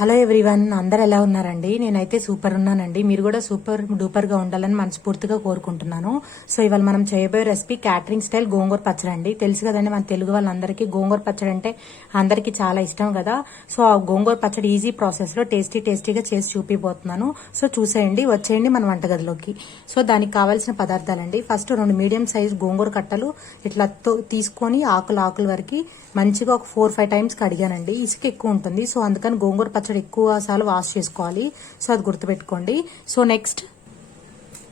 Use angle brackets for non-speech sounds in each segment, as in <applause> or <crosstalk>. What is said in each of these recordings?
Hello everyone అందరు ఎలా ఉన్నారండి? నేనైతే సూపర్ ఉన్నానండి. మీరు కూడా సూపర్ డూపర్గా ఉండాలని మనస్ఫూర్తిగా కోరుకుంటున్నాను. సో ఇవాళ మనం చేయబోయే రెసిపీ క్యాటరింగ్ స్టైల్ గోంగూర పచ్చడి అండి. తెలుసు కదండి మన తెలుగు వాళ్ళందరికీ గోంగూర పచ్చడి అంటే అందరికీ చాలా ఇష్టం కదా. సో ఆ గోంగూర పచ్చడి ఈజీ ప్రాసెస్లో టేస్టీ టేస్టీగా చేసి చూపిపోతున్నాను. సో చూసేయండి వచ్చేయండి మన వంటగదిలోకి. సో దానికి కావాల్సిన పదార్థాలండి. ఫస్ట్ రెండు మీడియం సైజ్ గోంగూర కట్టలు ఇట్లా తో- తీసుకొని ఆకులు ఆకుల వరకు మంచిగా ఒక ఫోర్ ఫైవ్ టైమ్స్ కడిగానండి. ఇసుక ఎక్కువ ఉంటుంది. సో అందుకని గోంగూర పచ్చడి ఎక్కువ సార్లు వాష్ చేసుకోవాలి. సో అది గుర్తుపెట్టుకోండి. So next.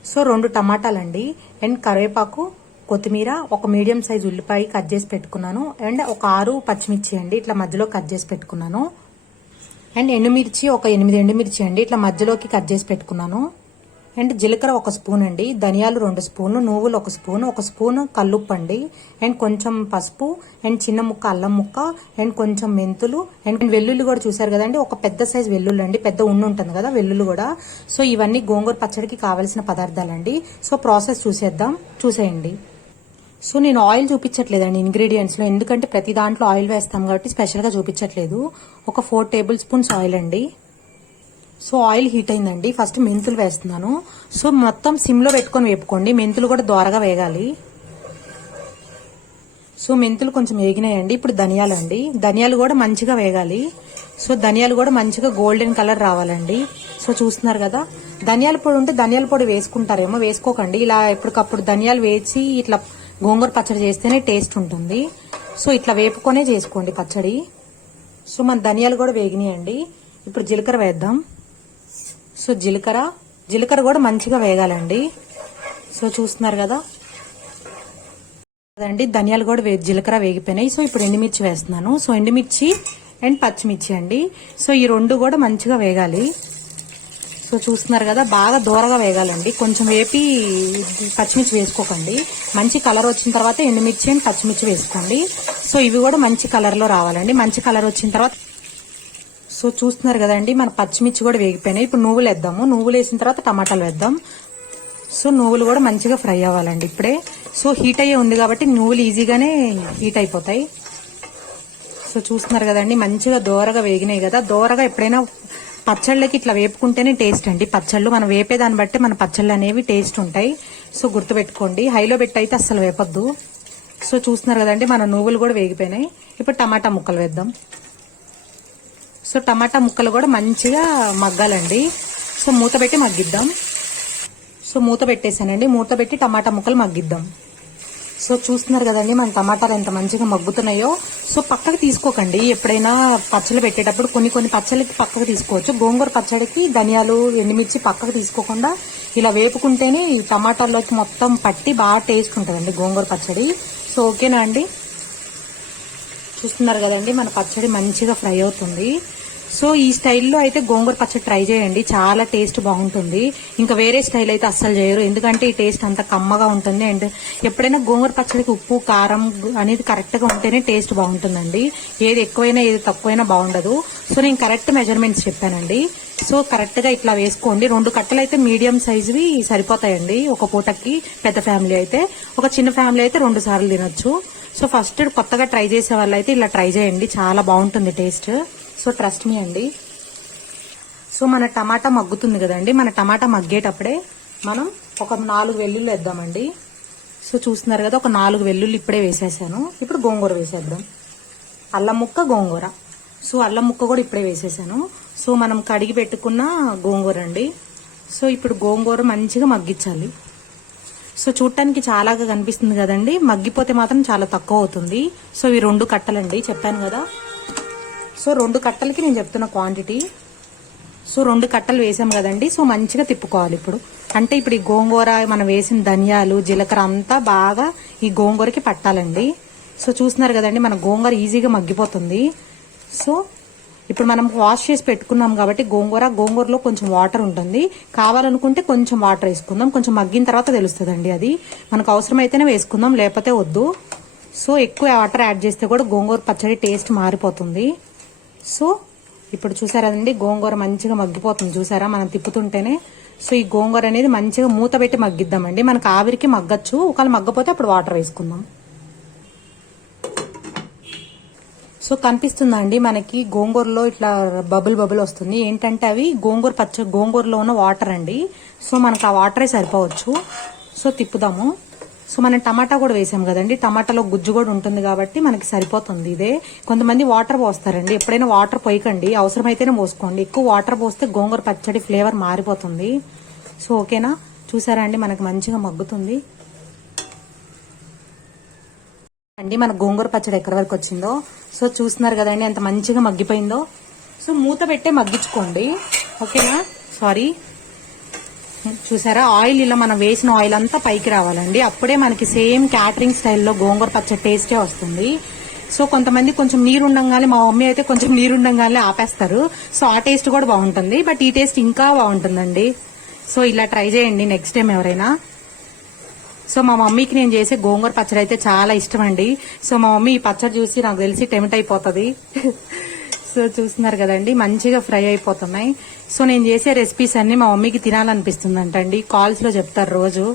సో రెండు టమాటాలండి. అండ్ కరివేపాకు కొత్తిమీర ఒక మీడియం సైజ్ ఉల్లిపాయ కట్ చేసి పెట్టుకున్నాను. అండ్ ఒక ఆరు పచ్చిమిర్చి అండి ఇట్లా మధ్యలో కట్ చేసి పెట్టుకున్నాను. అండ్ ఎండుమిర్చి ఒక ఎనిమిది ఎండుమిర్చి అండి ఇట్లా మధ్యలోకి కట్ చేసి పెట్టుకున్నాను. అండ్ జీలకర్ర ఒక స్పూన్ అండి ధనియాలు రెండు స్పూన్లు నువ్వులు ఒక స్పూన్ ఒక స్పూన్ కల్లుప్పు అండి అండ్ కొంచెం పసుపు అండ్ చిన్న ముక్క అల్లం ముక్క అండ్ కొంచెం మెంతులు అండ్ వెల్లుల్లి కూడా చూసారు కదండి ఒక పెద్ద సైజ్ వెల్లుల్లి అండి పెద్ద ఉండి ఉంటుంది కదా వెల్లుల్లి కూడా. సో ఇవన్నీ గోంగూర పచ్చడికి కావాల్సిన పదార్థాలండి సో ప్రాసెస్ చూసేద్దాం చూసేయండి. సో నేను ఆయిల్ చూపించట్లేదండి ఇంగ్రీడియంట్స్లో ఎందుకంటే ప్రతి దాంట్లో ఆయిల్ వేస్తాం కాబట్టి స్పెషల్గా చూపించట్లేదు. ఒక ఫోర్ టేబుల్ స్పూన్స్ ఆయిల్ అండి. సో ఆయిల్ హీట్ అయిందండి. ఫస్ట్ మెంతులు వేస్తున్నాను. సో మొత్తం సిమ్లో పెట్టుకొని వేపుకోండి. మెంతులు కూడా దోరగా వేగాలి. సో మెంతులు కొంచెం వేగినాయండి. ఇప్పుడు ధనియాలు అండి. ధనియాలు కూడా మంచిగా వేగాలి. సో ధనియాలు కూడా మంచిగా గోల్డెన్ కలర్ రావాలండి. సో చూస్తున్నారు కదా. ధనియాల పొడి ఉంటే ధనియాల పొడి వేసుకుంటారేమో. వేసుకోకండి. ఇలా ఎప్పటికప్పుడు ధనియాలు వేసి ఇట్లా గోంగూర పచ్చడి చేస్తేనే టేస్ట్ ఉంటుంది. సో ఇట్లా వేపుకొనే చేసుకోండి పచ్చడి. సో మన ధనియాలు కూడా వేగినాయండి. ఇప్పుడు జీలకర్ర వేద్దాం. సో జీలకర్ర జీలకర్ర కూడా మంచిగా వేగాలండి. సో చూస్తున్నారు కదా? అదండి ధనియాలు కూడా వే జీలకర్ర వేగిపోయినాయి. సో ఇప్పుడు ఎండుమిర్చి వేస్తున్నాను. సో ఎండుమిర్చి అండ్ పచ్చిమిర్చి అండి. సో ఈ రెండు కూడా మంచిగా వేగాలి. సో చూస్తున్నారు కదా బాగా దూరగా వేగాలండి. కొంచెం వేపి పచ్చిమిర్చి వేసుకోకండి. మంచి కలర్ వచ్చిన తర్వాత ఎండుమిర్చి అండ్ పచ్చిమిర్చి వేసుకోండి. సో ఇవి కూడా మంచి కలర్లో రావాలండి. మంచి కలర్ వచ్చిన తర్వాత సో చూస్తున్నారు కదండి మన పచ్చిమిర్చి కూడా వేగిపోయినాయి. ఇప్పుడు నువ్వులు వేద్దాము. నువ్వులు వేసిన తర్వాత టమాటాలు వేద్దాం. సో నువ్వులు కూడా మంచిగా ఫ్రై అవ్వాలండి ఇప్పుడే. సో హీట్ అయ్యే ఉంది కాబట్టి నువ్వులు ఈజీగానే హీట్ అయిపోతాయి. సో చూస్తున్నారు కదండి మంచిగా దోరగా వేగినాయి కదా. దోరగా ఎప్పుడైనా పచ్చళ్ళకి ఇట్లా వేపుకుంటేనే టేస్ట్ అండి. పచ్చళ్ళు మనం వేపేదాన్ని బట్టి మన పచ్చళ్ళు అనేవి టేస్ట్ ఉంటాయి. సో గుర్తుపెట్టుకోండి హైలో పెట్టి అయితే అస్సలు వేపొద్దు. సో చూస్తున్నారు కదండి మన నువ్వులు కూడా వేగిపోయినాయి. ఇప్పుడు టమాటా ముక్కలు వేద్దాం. సో టమాటా ముక్కలు కూడా మంచిగా మగ్గాలండి. సో మూత పెట్టి మగ్గిద్దాం. సో మూత పెట్టేసానండి మూత పెట్టి టమాటా ముక్కలు మగ్గిద్దాం. సో చూస్తున్నారు కదండి మన టమాటాలు ఎంత మంచిగా మగ్గుతున్నాయో. సో పక్కకు తీసుకోకండి. ఎప్పుడైనా పచ్చళ్ళు పెట్టేటప్పుడు కొన్ని కొన్ని పచ్చళ్ళకి పక్కకు తీసుకోవచ్చు. గోంగూర పచ్చడికి ధనియాలు ఎండుమిర్చి పక్కకు తీసుకోకుండా ఇలా వేపుకుంటేనే ఈ టమాటాల్లోకి మొత్తం పట్టి బాగా టేస్ట్ ఉంటుందండి గోంగూర పచ్చడి. సో ఓకేనా అండి? చూస్తున్నారు కదండి మన పచ్చడి మంచిగా ఫ్రై అవుతుంది. సో ఈ స్టైల్లో అయితే గోంగూర పచ్చడి ట్రై చేయండి చాలా టేస్ట్ బాగుంటుంది. ఇంకా వేరే స్టైల్ అయితే అస్సలు చేయరు ఎందుకంటే ఈ టేస్ట్ అంత కమ్మగా ఉంటుంది అండ్ ఎప్పుడైనా గోంగూర పచ్చడికి ఉప్పు కారం అనేది కరెక్ట్గా ఉంటేనే టేస్ట్ బాగుంటుందండి. ఏది ఎక్కువైనా ఏది తక్కువైనా బాగుండదు. సో నేను కరెక్ట్ మెజర్మెంట్స్ చెప్పానండి. సో కరెక్ట్గా ఇట్లా వేసుకోండి. రెండు కట్టలు అయితే మీడియం సైజువి సరిపోతాయండి ఒక పూటకి. పెద్ద ఫ్యామిలీ అయితే ఒక చిన్న ఫ్యామిలీ అయితే రెండు సార్లు తినొచ్చు. సో ఫస్ట్ కొత్తగా ట్రై చేసే వాళ్ళు అయితే ఇలా ట్రై చేయండి. చాలా బాగుంటుంది టేస్ట్. సో ట్రస్ట్ మీ అండి. సో మన టమాటా మగ్గుతుంది కదండి. మన టమాటా మగ్గేటప్పుడే మనం ఒక నాలుగు వెల్లుల్లి వేద్దామండి. సో చూస్తున్నారు కదా ఒక నాలుగు వెల్లుల్లి ఇప్పుడే వేసేసాను. ఇప్పుడు గోంగూర వేసేద్దాం. అల్లం ముక్క గోంగూర. సో అల్లం ముక్క కూడా ఇప్పుడే వేసేసాను. సో మనం కడిగి పెట్టుకున్న గోంగూర అండి. సో ఇప్పుడు గోంగూర మంచిగా మగ్గించాలి. సో చూడటానికి చాలాగా కనిపిస్తుంది కదండి. మగ్గిపోతే మాత్రం చాలా తక్కువ అవుతుంది. సో ఈ రెండు కట్టలండి. చెప్పాను కదా. సో రెండు కట్టలకి నేను చెప్తున్న క్వాంటిటీ సో రెండు కట్టలు వేసాం కదండి. సో మంచిగా తిప్పుకోవాలి ఇప్పుడు. అంటే ఇప్పుడు ఈ గోంగూర మనం వేసిన ధనియాలు జీలకర్ర అంతా బాగా ఈ గోంగూరకి పట్టాలండి. సో చూస్తున్నారు కదండి మన గోంగూర ఈజీగా మగ్గిపోతుంది. సో ఇప్పుడు మనం వాష్ చేసి పెట్టుకున్నాం కాబట్టి గోంగూర గోంగూరలో కొంచెం వాటర్ ఉంటుంది. కావాలనుకుంటే కొంచెం వాటర్ వేసుకుందాం. కొంచెం మగ్గిన తర్వాత తెలుస్తుందండి అది. మనకు అవసరమైతేనే వేసుకుందాం లేకపోతే వద్దు. సో ఎక్కువ వాటర్ యాడ్ చేస్తే కూడా గోంగూర పచ్చడి టేస్ట్ మారిపోతుంది. సో ఇప్పుడు చూసారండి గోంగూర మంచిగా మగ్గిపోతుంది. చూసారా? మనం తిప్పుతుంటేనే. సో ఈ గోంగూర అనేది మంచిగా మూత పెట్టి మగ్గిద్దామండి. మనకు ఆవిరికి మగ్గచ్చు. ఒకవేళ మగ్గపోతే అప్పుడు వాటర్ వేసుకుందాం. సో కనిపిస్తుందా అండి మనకి గోంగూరలో ఇట్లా బబుల్ బబుల్ వస్తుంది? ఏంటంటే అవి గోంగూర పచ్చ గోంగూరలో ఉన్న వాటర్ అండి. సో మనకు ఆ వాటరే సరిపోవచ్చు. సో తిప్పుదాము. సో మనం టమాటా కూడా వేసాం కదండి. టమాటాలో గుజ్జు కూడా ఉంటుంది కాబట్టి మనకి సరిపోతుంది ఇదే. కొంతమంది వాటర్ పోస్తారండి. ఎప్పుడైనా వాటర్ పోయకండి. అవసరమైతేనే పోసుకోండి. ఎక్కువ వాటర్ పోస్తే గోంగూర పచ్చడి ఫ్లేవర్ మారిపోతుంది. సో ఓకేనా? చూసారా అండి? మనకి మంచిగా మగ్గుతుంది. అండి మన గోంగూర పచ్చడి ఎక్కడి వరకు వచ్చిందో? సో చూస్తున్నారు కదండి ఎంత మంచిగా మగ్గిపోయిందో. సో మూత పెట్టే మగ్గించుకోండి. ఓకేనా? సారీ చూసారా? ఆయిల్ ఇలా మనం వేసిన ఆయిల్ అంతా పైకి రావాలండి. అప్పుడే మనకి సేమ్ క్యాటరింగ్ స్టైల్లో గోంగూర పచ్చడి టేస్టే వస్తుంది. సో కొంతమంది కొంచెం నీరు ఉండంగానే మా మమ్మీ అయితే కొంచెం నీరుండంగానే ఆపేస్తారు. సో ఆ టేస్ట్ కూడా బాగుంటుంది. బట్ ఈ టేస్ట్ ఇంకా బాగుంటుందండి. సో ఇలా ట్రై చేయండి నెక్స్ట్ టైం ఎవరైనా. సో మా మమ్మీకి నేను చేసే గోంగూర పచ్చడి అయితే చాలా ఇష్టం అండి సో మా మమ్మీ ఈ పచ్చడి చూసి నాకు తెలిసి టెమిట్ అయిపోతుంది. <laughs> సో చూస్తున్నారు కదండి మంచిగా ఫ్రై అయిపోతున్నాయి. సో నేను చేసే రెసిపీస్ అన్ని మా మమ్మీకి తినాలనిపిస్తుందంట అండి కాల్స్లో చెప్తారు రోజు.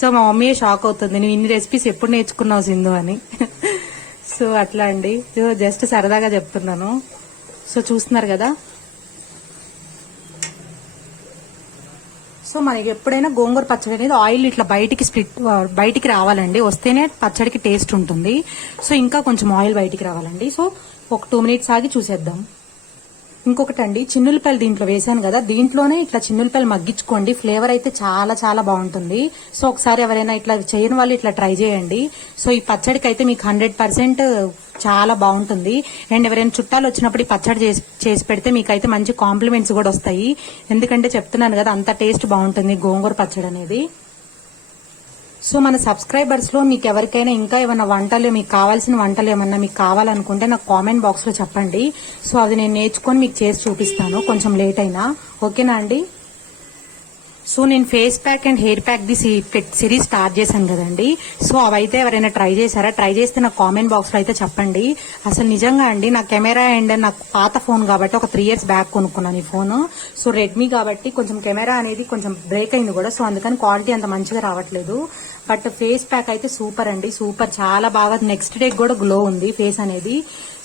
సో మా మమ్మీ షాక్ అవుతుంది నువ్వు ఇన్ని రెసిపీస్ ఎప్పుడు నేర్చుకున్నావు సింధు అని. <laughs> సో అట్లా అండి. జస్ట్ సరదాగా చెప్తున్నాను. సో చూస్తున్నారు కదా సో మనకి ఎప్పుడైనా గోంగూర పచ్చడి అనేది ఆయిల్ ఇట్లా బయటికి స్ప్లిట్ బయటికి రావాలండి. వస్తేనే పచ్చడికి టేస్ట్ ఉంటుంది. సో ఇంకా కొంచెం ఆయిల్ బయటికి రావాలండి. సో ఒక టూ మినిట్స్ ఆగి చూసేద్దాం. ఇంకొకటి అండి చిన్నులపల్లి దీంట్లో వేసాను కదా. దీంట్లోనే ఇట్లా చిన్నులపల్లి మగ్గించుకోండి. ఫ్లేవర్ అయితే చాలా చాలా బాగుంటుంది. సో ఒకసారి ఎవరైనా ఇట్లా చేయని వాళ్ళు ఇట్లా ట్రై చేయండి. సో ఈ పచ్చడికి అయితే మీకు హండ్రెడ్ పర్సెంట్ చాలా బాగుంటుంది. అండ్ ఎవరైనా చుట్టాలు వచ్చినప్పుడు ఈ పచ్చడి చేసి చేసి పెడితే మీకైతే మంచి కాంప్లిమెంట్స్ కూడా వస్తాయి. ఎందుకంటే చెప్తున్నాను కదా అంత టేస్ట్ బాగుంటుంది గోంగూర పచ్చడి అనేది. సో మన సబ్స్క్రైబర్స్లో మీకు ఎవరికైనా ఇంకా ఏమైనా వంటలు మీకు కావాల్సిన వంటలు ఏమన్నా మీకు కావాలనుకుంటే నాకు కామెంట్ బాక్స్లో చెప్పండి. సో అది నేను నేర్చుకొని మీకు చేసి చూపిస్తాను. కొంచెం లేట్ అయినా. ఓకేనా అండి? సో నేను face pack and hair pack the series start చేశాను కదండి. సో అవైతే ఎవరైనా ట్రై చేశారా? ట్రై చేస్తే నాకు కామెంట్ బాక్స్లో అయితే చెప్పండి. అసలు నిజంగా అండి నా కెమెరా అండ్ నాకు పాత ఫోన్ కాబట్టి ఒక త్రీ ఇయర్స్ బ్యాక్ కొనుక్కున్నాను ఈ ఫోన్. సో రెడ్మీ కాబట్టి కొంచెం కెమెరా అనేది కొంచెం బ్రేక్ అయింది కూడా. సో అందుకని క్వాలిటీ అంత మంచిగా రావట్లేదు. బట్ ఫేస్ ప్యాక్ అయితే సూపర్ అండి. సూపర్. చాలా బాగా నెక్స్ట్ డే కూడా గ్లో ఉంది ఫేస్ అనేది.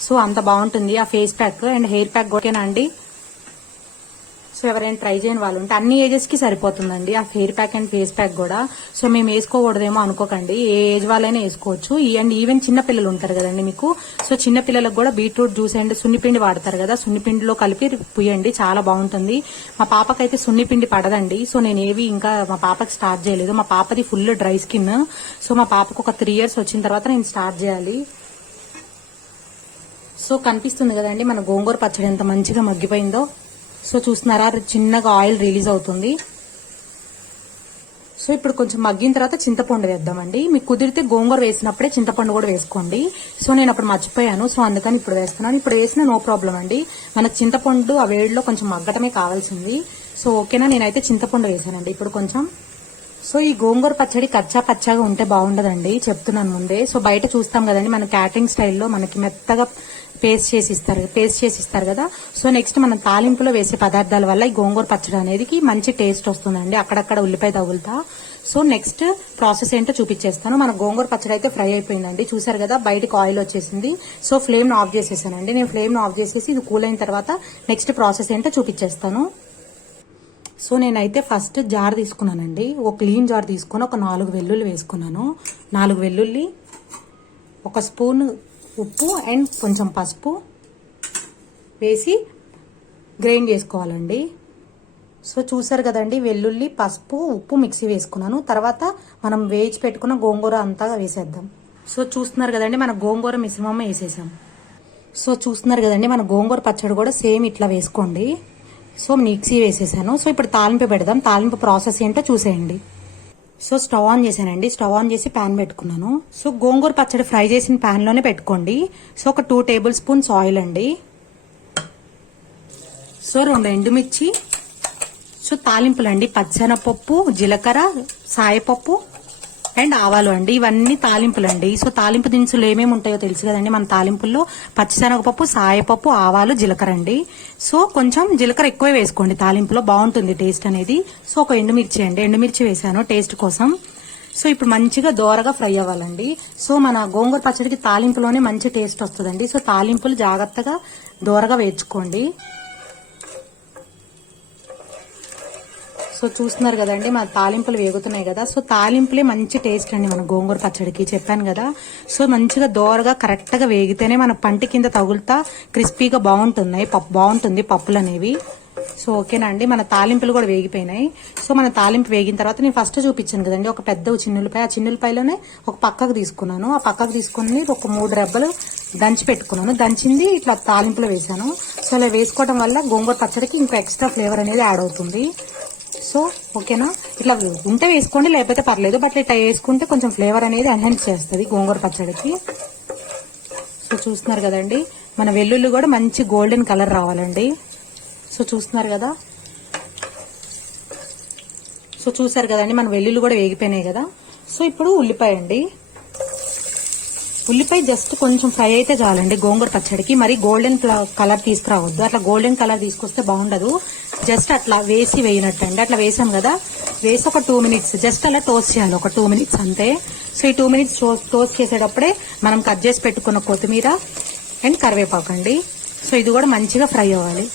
సో అంత బాగుంటుంది ఆ face pack and hair pack ఓకేనా అండి. ఎవరైనా ట్రై చేయని వాళ్ళు ఉంటే అన్ని ఏజెస్కి సరిపోతుందండి. ఆ fair pack and face pack కూడా. సో మేము వేసుకోకూడదేమో అనుకోకండి. ఏ ఏజ్ వాళ్ళైనా వేసుకోవచ్చు. ఈ అండ్ ఈవెన్ చిన్న పిల్లలు ఉంటారు కదండి మీకు. సో చిన్న పిల్లలకు కూడా బీట్రూట్ జ్యూస్ అండ్ సున్నిపిండి వాడతారు కదా. సున్నిపిండిలో కలిపి పుయ్యండి. చాలా బాగుంటుంది. మా పాపకైతే సున్నిపిండి పడదండి. సో నేను ఏవి ఇంకా మా పాపకి స్టార్ట్ చేయలేదు. మా పాపది ఫుల్ డ్రై స్కిన్ సో మా పాపకు ఒక త్రీ ఇయర్స్ వచ్చిన తర్వాత నేను స్టార్ట్ చేయాలి. సో కనిపిస్తుంది కదండి మన గోంగూర పచ్చడి ఎంత మంచిగా మగ్గిపోయిందో. సో చూస్తున్నారా చిన్నగా ఆయిల్ రిలీజ్ అవుతుంది. సో ఇప్పుడు కొంచెం మగ్గిన తర్వాత చింతపండు వేద్దామండి. మీకు కుదిరితే గోంగూర వేసినప్పుడే చింతపండు కూడా వేసుకోండి. సో నేను అప్పుడు మర్చిపోయాను సో అందుకని ఇప్పుడు వేస్తున్నాను. ఇప్పుడు వేసిన నో ప్రాబ్లం అండి. మనకు చింతపండు ఆ వేడిలో కొంచెం మగ్గటమే కావాల్సింది. సో ఓకేనా నేనైతే చింతపండు వేసానండి. ఇప్పుడు కొంచెం సో ఈ గోంగూర పచ్చడి కచ్చా పచ్చాగా ఉంటే బాగుండదండి చెప్తున్నాను ముందే. సో బయట చూస్తాం కదండి మన క్యాటరింగ్ స్టైల్లో మనకి మెత్తగా పేస్ట్ చేసి ఇస్తారు పేస్ట్ చేసి ఇస్తారు కదా. సో నెక్స్ట్ మనం తాలింపులో వేసే పదార్థాల వల్ల ఈ గోంగూర పచ్చడి అనేది మంచి టేస్ట్ వస్తుందండి. అక్కడక్కడ ఉల్లిపాయ తగులుతా. సో నెక్స్ట్ ప్రాసెస్ ఏంటో చూపించేస్తాను. మన గోంగూర పచ్చడి అయితే ఫ్రై అయిపోయిందండి. చూసారు కదా బయటకు ఆయిల్ వచ్చేసింది. సో ఫ్లేమ్ ఆఫ్ చేసేసానండి. నేను ఫ్లేమ్ ఆఫ్ చేసేసి ఇది కూల్ అయిన తర్వాత నెక్స్ట్ ప్రాసెస్ ఏంటో చూపించేస్తాను. సో నేనైతే ఫస్ట్ జార్ తీసుకున్నానండి. ఒక క్లీన్ జార్ తీసుకొని ఒక నాలుగు వెల్లుల్లి వేసుకున్నాను. నాలుగు వెల్లుల్లి ఒక స్పూన్ ఉప్పు అండ్ కొంచెం పసుపు వేసి గ్రైండ్ చేసుకోవాలండి. సో చూసారు కదండి వెల్లుల్లి పసుపు ఉప్పు మిక్సీ వేసుకున్నాను. తర్వాత మనం వేయించి పెట్టుకున్న గోంగూర అంతా వేసేద్దాం. సో చూస్తున్నారు కదండి మన గోంగూర మిశ్రమం వేసేసాం. సో చూస్తున్నారు కదండి మన గోంగూర పచ్చడి కూడా సేమ్ ఇట్లా వేసుకోండి. సో మిక్సీ వేసేసాను. సో ఇప్పుడు తాలింపు పెడదాం. తాలింపు ప్రాసెస్ ఏంటో చూసేయండి. సో స్టవ్ ఆన్ చేశానండి. స్టవ్ ఆన్ చేసి ప్యాన్ పెట్టుకున్నాను. సో గోంగూర పచ్చడి ఫ్రై చేసిన ప్యాన్లోనే పెట్టుకోండి. సో ఒక టూ టేబుల్ స్పూన్స్ ఆయిల్ అండి. సో రెండు ఎండుమిర్చి. సో తాలింపులండి. పచ్చనపప్పు జీలకర్ర సాయపప్పు. అండ్ ఆవాలు అండి. ఇవన్నీ తాలింపులు అండి సో తాలింపు దినుసులు ఏమేమి ఉంటాయో తెలుసు కదండి. మన తాలింపుల్లో పచ్చిశనగపప్పు సాయపప్పు ఆవాలు జీలకర్ర అండి. సో కొంచెం జీలకర్ర ఎక్కువ వేసుకోండి. తాలింపులో బాగుంటుంది టేస్ట్ అనేది. సో ఒక ఎండుమిర్చి అండి. ఎండుమిర్చి వేసాను టేస్ట్ కోసం. సో ఇప్పుడు మంచిగా దోరగా ఫ్రై అవ్వాలండి. సో మన గోంగూర పచ్చడికి తాలింపులోనే మంచి టేస్ట్ వస్తుందండి. సో తాలింపులు జాగ్రత్తగా దోరగా వేయించుకోండి. సో చూస్తున్నారు కదండి మన తాలింపులు వేగుతున్నాయి కదా. సో తాలింపులే మంచి టేస్ట్ అండి మన గోంగూర పచ్చడికి. చెప్పాను కదా. సో మంచిగా దోరగా కరెక్ట్గా వేగితేనే మన పంటి కింద తగులుతా క్రిస్పీగా బాగుంటున్నాయి పప్పు బాగుంటుంది పప్పులు అనేవి. సో ఓకేనా అండి మన తాలింపులు కూడా వేగిపోయినాయి. సో మన తాలింపు వేగిన తర్వాత నేను ఫస్ట్ చూపించాను కదండి ఒక పెద్ద చిన్నులపై ఆ చిన్నులపైలోనే ఒక పక్కకు తీసుకున్నాను. ఆ పక్కకు తీసుకుని ఒక మూడు రెబ్బలు దంచి పెట్టుకున్నాను. దంచింది ఇట్లా తాలింపులో వేసాను సో అలా వేసుకోవడం వల్ల గోంగూర పచ్చడికి ఇంకా ఎక్స్ట్రా ఫ్లేవర్ అనేది యాడ్ అవుతుంది. సో ఓకేనా? ఇట్లా ఉంటే వేసుకోండి లేకపోతే పర్లేదు. బట్ ఇట్లా వేసుకుంటే కొంచెం ఫ్లేవర్ అనేది ఎన్హాన్స్ చేస్తుంది గోంగూర పచ్చడికి. సో చూస్తున్నారు కదండి? మన వెల్లుల్లి కూడా మంచి గోల్డెన్ కలర్ రావాలండి. సో చూస్తున్నారు కదా? సో చూసారు కదండి? మన వెల్లుల్లి కూడా వేగిపోయినాయి కదా? సో ఇప్పుడు ఉల్లిపాయ అండి. ఉల్లిపాయ జస్ట్ కొంచెం ఫ్రై అయితే చాలండి గోంగూర పచ్చడికి. మరి గోల్డెన్ కలర్ తీసుకురావద్దు. అట్లా గోల్డెన్ కలర్ తీసుకొస్తే బాగుండదు. జస్ట్ అట్లా వేసి వేయనట్టండి. అట్లా వేసాం కదా వేసి ఒక టూ మినిట్స్ జస్ట్ అలా టోస్ట్ చేయాలి. ఒక టూ మినిట్స్ అంతే. సో ఈ టూ మినిట్స్ టోస్ట్ చేసేటప్పుడే మనం కట్ చేసి పెట్టుకున్న కొత్తిమీర అండ్ కరివేపాకు అండి. సో ఇది కూడా మంచిగా ఫ్రై అవ్వాలి.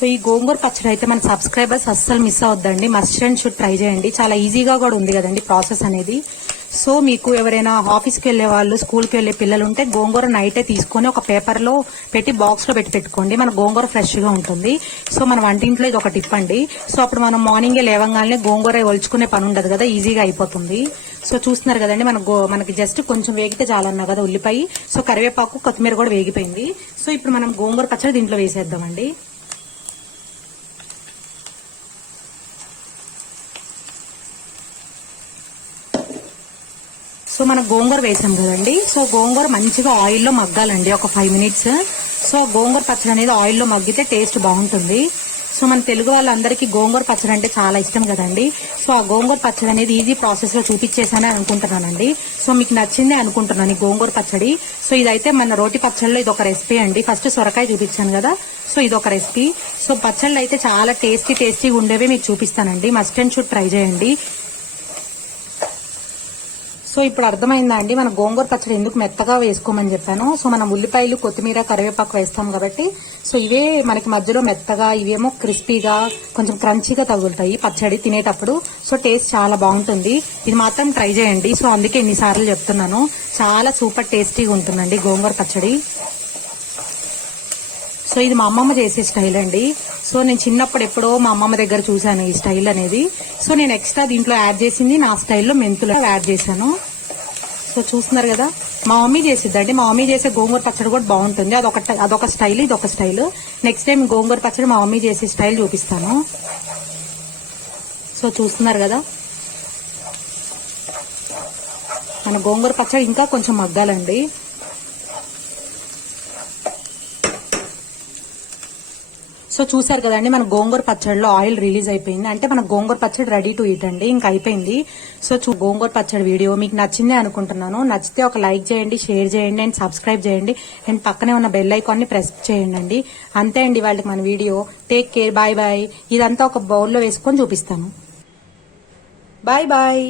సో ఈ గోంగూర పచ్చడి అయితే మన సబ్స్క్రైబర్స్ అస్సలు మిస్ అవద్దండి మస్ట్ అండ్ షుడ్ ట్రై చేయండి. చాలా ఈజీగా కూడా ఉంది కదండి ప్రాసెస్ అనేది. సో మీకు ఎవరైనా ఆఫీస్కి వెళ్ళే వాళ్ళు స్కూల్కి వెళ్ళే పిల్లలు ఉంటే గోంగూర నైటే తీసుకొని ఒక పేపర్లో పెట్టి బాక్స్లో పెట్టి పెట్టుకోండి. మన గోంగూర ఫ్రెష్గా ఉంటుంది. సో మన వంటింట్లో ఇది ఒక టిప్ అండి. సో అప్పుడు మనం మార్నింగే లేవగానే గోంగూర ఒలుచుకునే పని ఉండదు కదా ఈజీగా అయిపోతుంది. సో చూస్తున్నారు కదండి మన గో మనకి జస్ట్ కొంచెం వేగితే చాలన్నా కదా ఉల్లిపాయ. సో కరివేపాకు కొత్తిమీర కూడా వేగిపోయింది. సో ఇప్పుడు మనం గోంగూర పచ్చడి దీంట్లో వేసేద్దామండి. సో మన గోంగూర వేసాం కదండి. సో గోంగూర మంచిగా ఆయిల్లో మగ్గాలండి ఒక ఫైవ్ మినిట్స్ సో గోంగూర పచ్చడి అనేది ఆయిల్లో మగ్గితే టేస్ట్ బాగుంటుంది. సో మన తెలుగు వాళ్ళందరికీ గోంగూర పచ్చడి అంటే చాలా ఇష్టం కదండి. సో ఆ గోంగూర పచ్చడి అనేది ఈజీ ప్రాసెస్లో చూపించేసాను అనుకుంటున్నానండి. సో మీకు నచ్చింది అనుకుంటున్నాను ఈ గోంగూర పచ్చడి. సో ఇదైతే మన రోటి పచ్చడిలో ఇది ఒక రెసిపీ అండి. ఫస్ట్ సొరకాయ చూపించాను కదా. సో ఇది ఒక రెసిపీ సో పచ్చళ్ళు అయితే చాలా టేస్టీ టేస్టీగా ఉండేవి మీకు చూపిస్తానండి. మస్ట్ అండ్ షుడ్ ట్రై చేయండి. సో ఇప్పుడు అర్థమైందా అండి మన గోంగూర పచ్చడి ఎందుకు మెత్తగా వేసుకోమని చెప్పాను. సో మనం ఉల్లిపాయలు కొత్తిమీర కరివేపాకు వేస్తాం కాబట్టి. సో ఇవే మనకి మధ్యలో మెత్తగా ఇవేమో క్రిస్పీగా కొంచెం క్రంచీగా తగులుతాయి పచ్చడి తినేటప్పుడు. సో టేస్ట్ చాలా బాగుంటుంది. ఇది మాత్రం ట్రై చేయండి. సో అందుకే ఎన్నిసార్లు చెప్తున్నాను. చాలా సూపర్ టేస్టీగా ఉంటుందండి గోంగూర పచ్చడి. సో ఇది మా అమ్మమ్మ చేసే స్టైల్ అండి. సో నేను చిన్నప్పుడు ఎప్పుడో మా అమ్మమ్మ దగ్గర చూశాను ఈ స్టైల్ అనేది. సో నేను ఎక్స్ట్రా దీంట్లో యాడ్ చేసింది నా స్టైల్లో మెంతులు యాడ్ చేశాను. సో చూస్తున్నారు కదా మా మమ్మీ చేసిద్దండి. మా మమ్మీ చేసే గోంగూర పచ్చడి కూడా బాగుంటుంది. అదొక అదొక స్టైల్ ఇది ఒక స్టైల్. నెక్స్ట్ టైం గోంగూర పచ్చడి మా మమ్మీ చేసే స్టైల్ చూపిస్తాను. సో చూస్తున్నారు కదా మన గోంగూర పచ్చడి ఇంకా కొంచెం మగ్గాలండి. సో చూసారు కదండి మన గోంగూర పచ్చడిలో ఆయిల్ రిలీజ్ అయిపోయింది. అంటే మన గోంగూర పచ్చడి రెడీ టు ఈట్ అండి ఇంకా అయిపోయింది. సో చూ గోంగూర పచ్చడి వీడియో మీకు నచ్చిందే అనుకుంటున్నాను. నచ్చితే ఒక లైక్ చేయండి షేర్ చేయండి అండ్ సబ్స్క్రైబ్ చేయండి. అండ్ పక్కనే ఉన్న బెల్ ఐకాన్ని ప్రెస్ చేయండి అండి అంతే అండి వాళ్ళకి మన video. Take care bye bye ఇదంతా ఒక బౌల్లో వేసుకొని చూపిస్తాను. Bye bye